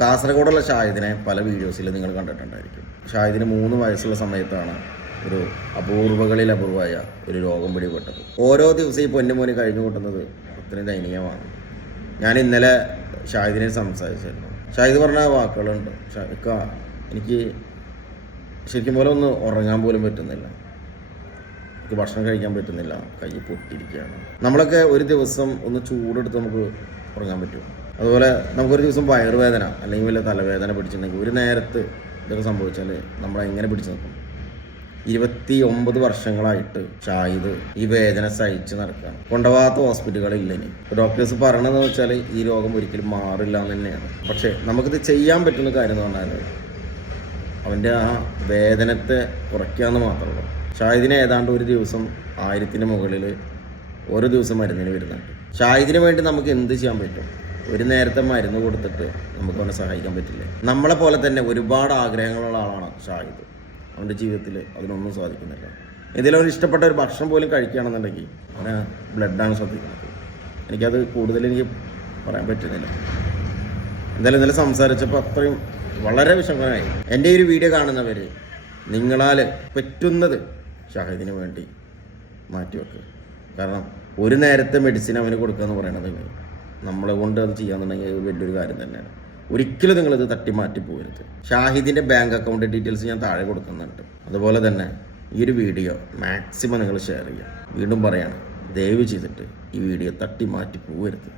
കാസർഗോഡുള്ള ഷാഹിദിനെ പല വീഡിയോസിൽ നിങ്ങൾ കണ്ടിട്ടുണ്ടായിരിക്കും. ഷാഹിദിന് 3 വയസ്സുള്ള സമയത്താണ് ഒരു അപൂർവകളിൽ അപൂർവമായ ഒരു രോഗം പിടിപെട്ടത്. ഓരോ ദിവസം ഈ പൊന്നുമോന് കഴിഞ്ഞു കൂട്ടുന്നത് അത്രയും ദയനീയമാണ്. ഞാൻ ഇന്നലെ ഷാഹിദിനെ സംസാരിച്ചിരുന്നു. ഷാഹിദ് പറഞ്ഞ വാക്കുകളുണ്ട്. എനിക്ക് ശരിക്കും പോലെ ഒന്ന് ഉറങ്ങാൻ പോലും പറ്റുന്നില്ല, എനിക്ക് ഭക്ഷണം കഴിക്കാൻ പറ്റുന്നില്ല, കൈ പൊട്ടിയിരിക്കുകയാണ്. നമ്മളൊക്കെ ഒരു ദിവസം ഒന്ന് ചൂടെടുത്ത് നമുക്ക് ഉറങ്ങാൻ പറ്റും. അതുപോലെ നമുക്കൊരു ദിവസം വയറുവേദന അല്ലെങ്കിൽ വല്ല തലവേദന പിടിച്ചിട്ടുണ്ടെങ്കിൽ ഒരു നേരത്ത് ഇതൊക്കെ സംഭവിച്ചാൽ നമ്മളെങ്ങനെ പിടിച്ചു നിൽക്കും? 29 വർഷങ്ങളായിട്ട് ഷാഹിദ് ഈ വേദന സഹിച്ച് നടക്കുകയാണ്. കൊണ്ടുപോകാത്ത ഹോസ്പിറ്റലുകളില്ല. ഇനി ഡോക്ടേഴ്സ് പറയണതെന്ന് വെച്ചാൽ ഈ രോഗം ഒരിക്കലും മാറില്ല എന്ന് തന്നെയാണ്. പക്ഷേ നമുക്കിത് ചെയ്യാൻ പറ്റുന്ന കാര്യം എന്ന് പറഞ്ഞാൽ അവൻ്റെ ആ വേദനത്തെ കുറയ്ക്കാമെന്ന് മാത്രമേ. ഷാഹിദിനെ ഏതാണ്ട് ഒരു ദിവസം 1000-ന് മുകളിൽ ഓരോ ദിവസം മരുന്നിന് വരുന്നുണ്ട്. ഷാഹിദിന് വേണ്ടി നമുക്ക് എന്ത് ചെയ്യാൻ പറ്റും? ഒരു നേരത്തെ മരുന്ന് കൊടുത്തിട്ട് നമുക്ക് അവനെ സഹായിക്കാൻ പറ്റില്ലേ? നമ്മളെ പോലെ തന്നെ ഒരുപാട് ആഗ്രഹങ്ങളുള്ള ആളാണ് ഷാഹിദ്. അവൻ്റെ ജീവിതത്തിൽ അതിനൊന്നും സാധിക്കുന്നില്ല. എന്തെങ്കിലും അവന് ഇഷ്ടപ്പെട്ട ഒരു ഭക്ഷണം പോലും കഴിക്കുകയാണെന്നുണ്ടെങ്കിൽ അവന് ബ്ലഡാണ് ശ്രദ്ധിക്കുന്നത്. എനിക്കത് എനിക്ക് പറയാൻ പറ്റുന്നില്ല. എന്തായാലും ഇന്നലെ സംസാരിച്ചപ്പോൾ അത്രയും വളരെ വിഷമകരമായി. എൻ്റെ ഈ ഒരു വീഡിയോ കാണുന്നവർ നിങ്ങളാൽ പറ്റുന്നത് ഷാഹിദിന് വേണ്ടി മാറ്റിവെക്കുക. കാരണം ഒരു നേരത്തെ മെഡിസിൻ അവന് കൊടുക്കുക എന്ന് പറയുന്നത് നമ്മളെ കൊണ്ട് അത് ചെയ്യാന്നുണ്ടെങ്കിൽ വലിയൊരു കാര്യം തന്നെയാണ്. ഒരിക്കലും നിങ്ങളിത് തട്ടി മാറ്റി പോകരുത്. ഷാഹിദിൻ്റെ ബാങ്ക് അക്കൗണ്ട് ഡീറ്റെയിൽസ് ഞാൻ താഴെ കൊടുക്കുന്നുണ്ട്. അതുപോലെ തന്നെ ഈ ഒരു വീഡിയോ മാക്സിമം നിങ്ങൾ ഷെയർ ചെയ്യുക. വീണ്ടും പറയാണ്, ദയവ് ചെയ്തിട്ട് ഈ വീഡിയോ തട്ടി മാറ്റി പോകരുത്.